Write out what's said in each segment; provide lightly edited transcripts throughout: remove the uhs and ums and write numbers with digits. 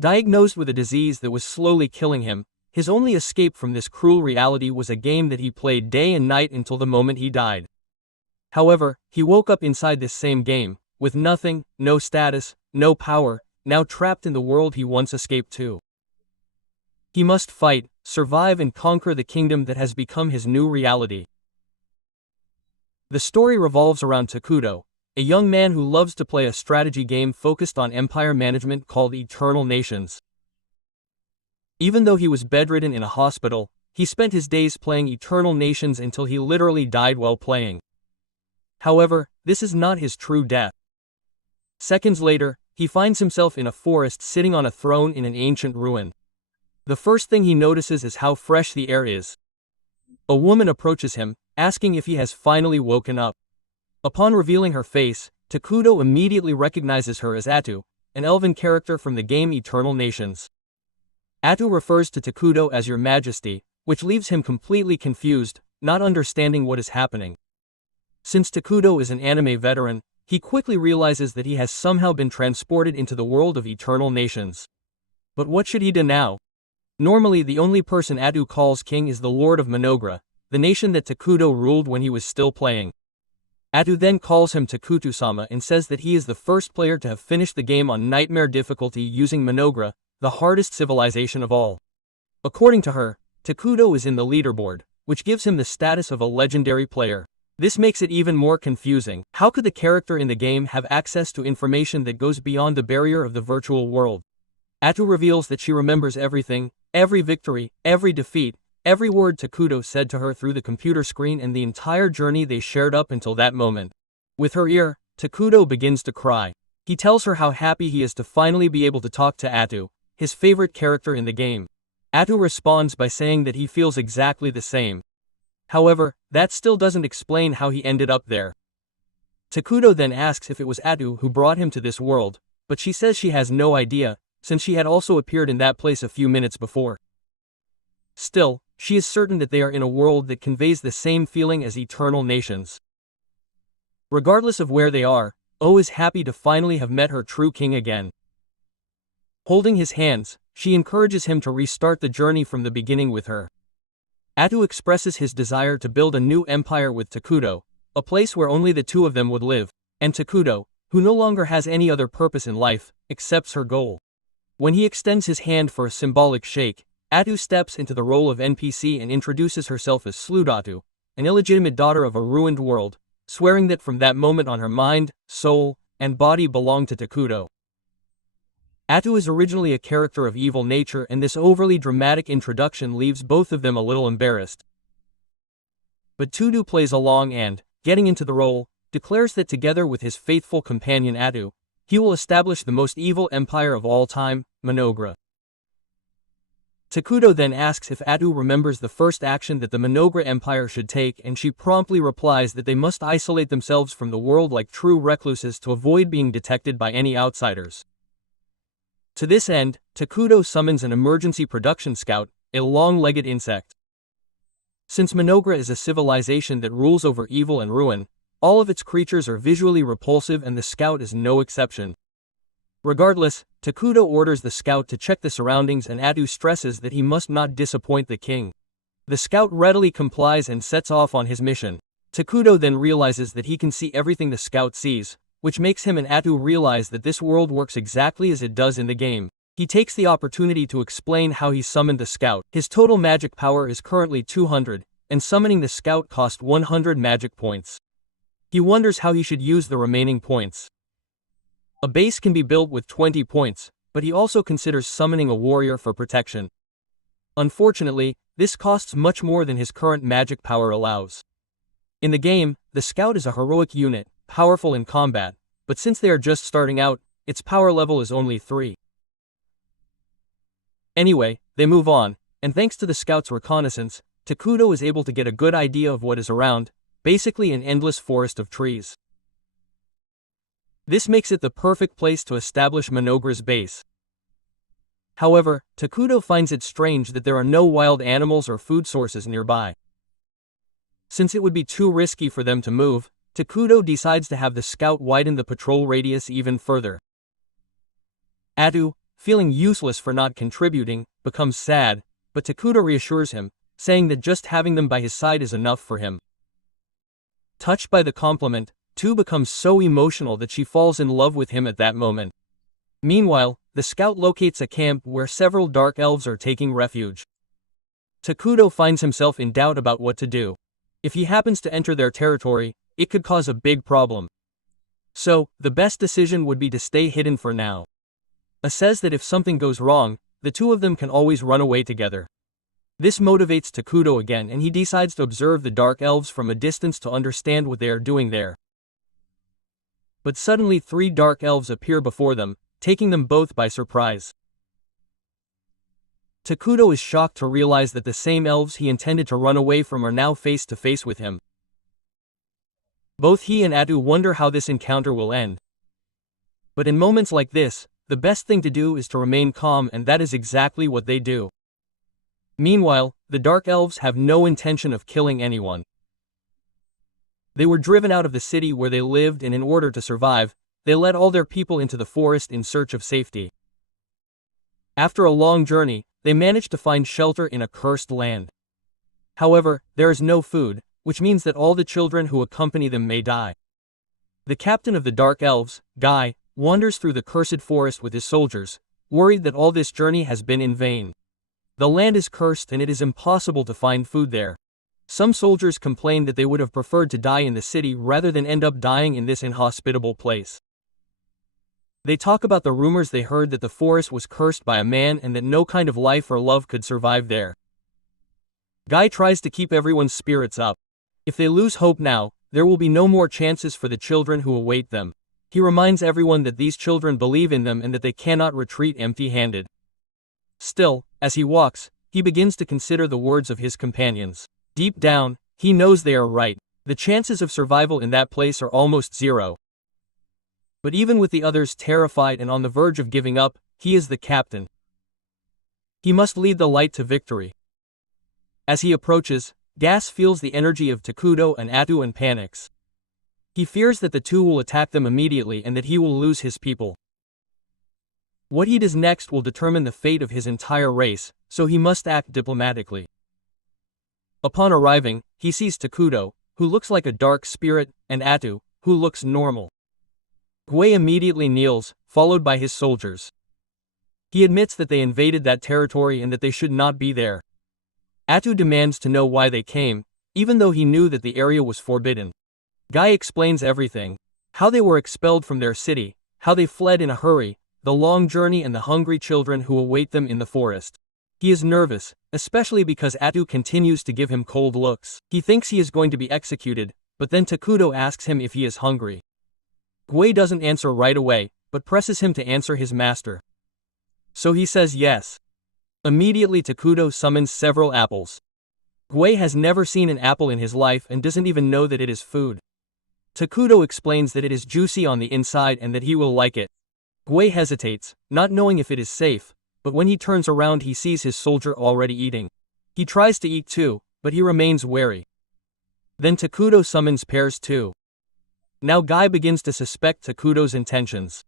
Diagnosed with a disease that was slowly killing him, his only escape from this cruel reality was a game that he played day and night until the moment he died. However, he woke up inside this same game, with nothing, no status, no power, now trapped in the world he once escaped to. He must fight, survive and conquer the kingdom that has become his new reality. The story revolves around Takuto, a young man who loves to play a strategy game focused on empire management called Eternal Nations. Even though he was bedridden in a hospital, he spent his days playing Eternal Nations until he literally died while playing. However, this is not his true death. Seconds later, he finds himself in a forest sitting on a throne in an ancient ruin. The first thing he notices is how fresh the air is. A woman approaches him, asking if he has finally woken up. Upon revealing her face, Takuto immediately recognizes her as Atu, an elven character from the game Eternal Nations. Atu refers to Takuto as Your Majesty, which leaves him completely confused, not understanding what is happening. Since Takuto is an anime veteran, he quickly realizes that he has somehow been transported into the world of Eternal Nations. But what should he do now? Normally the only person Atu calls king is the Lord of Mynoghra, the nation that Takuto ruled when he was still playing. Atu then calls him Takuto-sama and says that he is the first player to have finished the game on nightmare difficulty using Mynoghra, the hardest civilization of all. According to her, Takuto is in the leaderboard, which gives him the status of a legendary player. This makes it even more confusing. How could the character in the game have access to information that goes beyond the barrier of the virtual world? Atu reveals that she remembers everything, every victory, every defeat, every word Takuto said to her through the computer screen and the entire journey they shared up until that moment. With her ear, Takuto begins to cry. He tells her how happy he is to finally be able to talk to Atu, his favorite character in the game. Atu responds by saying that he feels exactly the same. However, that still doesn't explain how he ended up there. Takuto then asks if it was Atu who brought him to this world, but she says she has no idea, since she had also appeared in that place a few minutes before. Still, she is certain that they are in a world that conveys the same feeling as Eternal Nations. Regardless of where they are, O is happy to finally have met her true king again. Holding his hands, she encourages him to restart the journey from the beginning with her. Atu expresses his desire to build a new empire with Takuto, a place where only the two of them would live, and Takuto, who no longer has any other purpose in life, accepts her goal. When he extends his hand for a symbolic shake, Atu steps into the role of NPC and introduces herself as Sludatu, an illegitimate daughter of a ruined world, swearing that from that moment on her mind, soul, and body belong to Takuto. Atu is originally a character of evil nature and this overly dramatic introduction leaves both of them a little embarrassed. But Tudu plays along and, getting into the role, declares that together with his faithful companion Atu, he will establish the most evil empire of all time, Mynoghra. Takuto then asks if Atu remembers the first action that the Mynoghra Empire should take and she promptly replies that they must isolate themselves from the world like true recluses to avoid being detected by any outsiders. To this end, Takuto summons an emergency production scout, a long-legged insect. Since Mynoghra is a civilization that rules over evil and ruin, all of its creatures are visually repulsive and the scout is no exception. Regardless, Takuto orders the scout to check the surroundings and Atu stresses that he must not disappoint the king. The scout readily complies and sets off on his mission. Takuto then realizes that he can see everything the scout sees, which makes him and Atu realize that this world works exactly as it does in the game. He takes the opportunity to explain how he summoned the scout. His total magic power is currently 200, and summoning the scout cost 100 magic points. He wonders how he should use the remaining points. A base can be built with 20 points, but he also considers summoning a warrior for protection. Unfortunately, this costs much more than his current magic power allows. In the game, the scout is a heroic unit, powerful in combat, but since they are just starting out, its power level is only 3. Anyway, they move on, and thanks to the scout's reconnaissance, Takuto is able to get a good idea of what is around, basically an endless forest of trees. This makes it the perfect place to establish Mynoghra's base. However, Takuto finds it strange that there are no wild animals or food sources nearby. Since it would be too risky for them to move, Takuto decides to have the scout widen the patrol radius even further. Atu, feeling useless for not contributing, becomes sad, but Takuto reassures him, saying that just having them by his side is enough for him. Touched by the compliment, Tu becomes so emotional that she falls in love with him at that moment. Meanwhile, the scout locates a camp where several dark elves are taking refuge. Takuto finds himself in doubt about what to do. If he happens to enter their territory, it could cause a big problem. So, the best decision would be to stay hidden for now. Says that if something goes wrong, the two of them can always run away together. This motivates Takuto again, and he decides to observe the dark elves from a distance to understand what they are doing there. But suddenly 3 dark elves appear before them, taking them both by surprise. Takuto is shocked to realize that the same elves he intended to run away from are now face to face with him. Both he and Atu wonder how this encounter will end. But in moments like this, the best thing to do is to remain calm, and that is exactly what they do. Meanwhile, the dark elves have no intention of killing anyone. They were driven out of the city where they lived, and in order to survive, they led all their people into the forest in search of safety. After a long journey, they managed to find shelter in a cursed land. However, there is no food, which means that all the children who accompany them may die. The captain of the Dark Elves, Guy, wanders through the cursed forest with his soldiers, worried that all this journey has been in vain. The land is cursed and it is impossible to find food there. Some soldiers complain that they would have preferred to die in the city rather than end up dying in this inhospitable place. They talk about the rumors they heard that the forest was cursed by a man and that no kind of life or love could survive there. Guy tries to keep everyone's spirits up. If they lose hope now, there will be no more chances for the children who await them. He reminds everyone that these children believe in them and that they cannot retreat empty-handed. Still, as he walks, he begins to consider the words of his companions. Deep down, he knows they are right. The chances of survival in that place are almost zero. But even with the others terrified and on the verge of giving up, he is the captain. He must lead the light to victory. As he approaches, Gas feels the energy of Takuto and Atu and panics. He fears that the two will attack them immediately and that he will lose his people. What he does next will determine the fate of his entire race, so he must act diplomatically. Upon arriving, he sees Takuto, who looks like a dark spirit, and Atu, who looks normal. Guay immediately kneels, followed by his soldiers. He admits that they invaded that territory and that they should not be there. Atu demands to know why they came, even though he knew that the area was forbidden. Guy explains everything: how they were expelled from their city, how they fled in a hurry, the long journey and the hungry children who await them in the forest. He is nervous, especially because Atu continues to give him cold looks. He thinks he is going to be executed, but then Takuto asks him if he is hungry. Guay doesn't answer right away, but presses him to answer his master. So he says yes. Immediately Takuto summons several apples. Guay has never seen an apple in his life and doesn't even know that it is food. Takuto explains that it is juicy on the inside and that he will like it. Guay hesitates, not knowing if it is safe, but when he turns around he sees his soldier already eating. He tries to eat too, but he remains wary. Then Takuto summons pears too. Now Guy begins to suspect Takuto's intentions.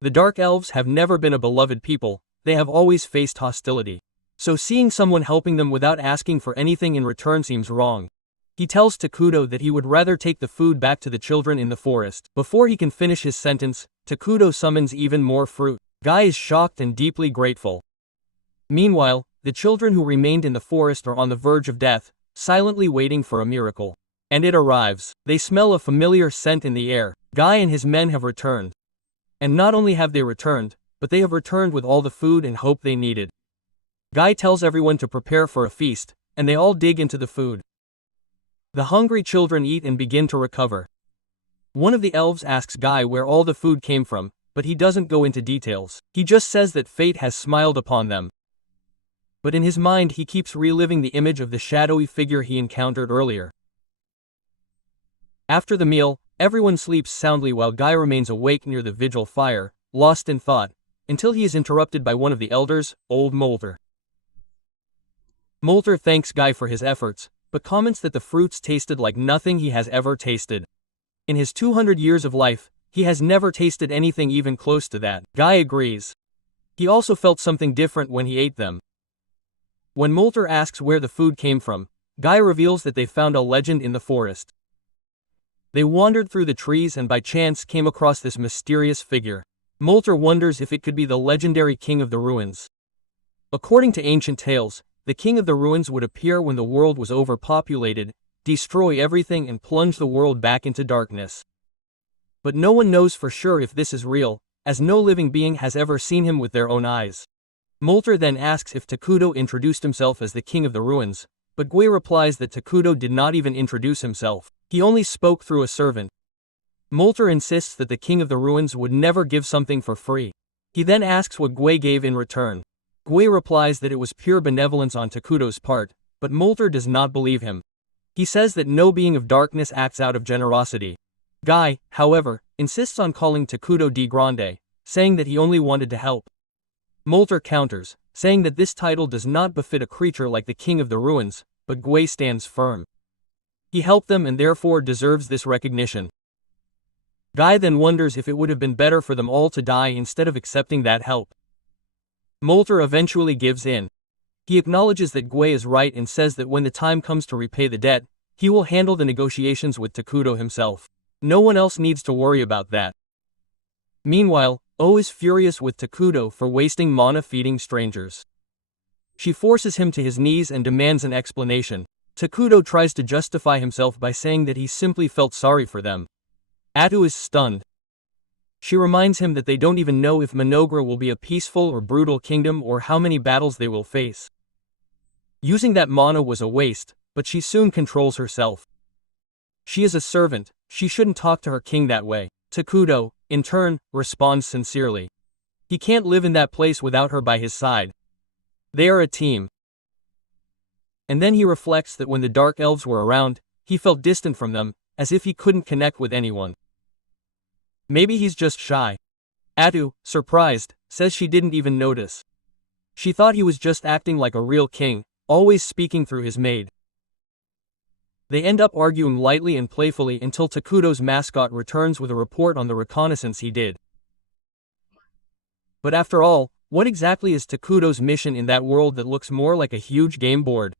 The Dark Elves have never been a beloved people, they have always faced hostility. So seeing someone helping them without asking for anything in return seems wrong. He tells Takuto that he would rather take the food back to the children in the forest. Before he can finish his sentence, Takuto summons even more fruit. Guy is shocked and deeply grateful. Meanwhile, the children who remained in the forest are on the verge of death, silently waiting for a miracle. And it arrives. They smell a familiar scent in the air. Guy and his men have returned. And not only have they returned, but they have returned with all the food and hope they needed. Guy tells everyone to prepare for a feast, and they all dig into the food. The hungry children eat and begin to recover. One of the elves asks Guy where all the food came from, but he doesn't go into details. He just says that fate has smiled upon them. But in his mind he keeps reliving the image of the shadowy figure he encountered earlier. After the meal, everyone sleeps soundly while Guy remains awake near the vigil fire, lost in thought, until he is interrupted by one of the elders, old Molter. Molter thanks Guy for his efforts, but comments that the fruits tasted like nothing he has ever tasted. In his 200 years of life, he has never tasted anything even close to that. Guy agrees. He also felt something different when he ate them. When Molter asks where the food came from, Guy reveals that they found a legend in the forest. They wandered through the trees and by chance came across this mysterious figure. Molter wonders if it could be the legendary King of the Ruins. According to ancient tales, the King of the Ruins would appear when the world was overpopulated, destroy everything and plunge the world back into darkness. But no one knows for sure if this is real, as no living being has ever seen him with their own eyes. Molter then asks if Takudo introduced himself as the King of the Ruins, but Gui replies that Takudo did not even introduce himself, he only spoke through a servant. Molter insists that the King of the Ruins would never give something for free. He then asks what Gui gave in return. Gui replies that it was pure benevolence on Takudo's part, but Molter does not believe him. He says that no being of darkness acts out of generosity. Guy, however, insists on calling Takudo Di Grande, saying that he only wanted to help. Molter counters, saying that this title does not befit a creature like the King of the Ruins, but Gui stands firm. He helped them and therefore deserves this recognition. Guy then wonders if it would have been better for them all to die instead of accepting that help. Molter eventually gives in. He acknowledges that Gui is right and says that when the time comes to repay the debt, he will handle the negotiations with Takudo himself. No one else needs to worry about that. Meanwhile, O is furious with Takudo for wasting mana feeding strangers. She forces him to his knees and demands an explanation. Takudo tries to justify himself by saying that he simply felt sorry for them. Atu is stunned. She reminds him that they don't even know if Mynoghra will be a peaceful or brutal kingdom or how many battles they will face. Using that mana was a waste, but she soon controls herself. She is a servant, she shouldn't talk to her king that way. Takudo, in turn, responds sincerely. He can't live in that place without her by his side. They are a team. And then he reflects that when the Dark Elves were around, he felt distant from them, as if he couldn't connect with anyone. Maybe he's just shy. Atu, surprised, says she didn't even notice. She thought he was just acting like a real king, always speaking through his maid. They end up arguing lightly and playfully until Takudo's mascot returns with a report on the reconnaissance he did. But after all, what exactly is Takudo's mission in that world that looks more like a huge game board?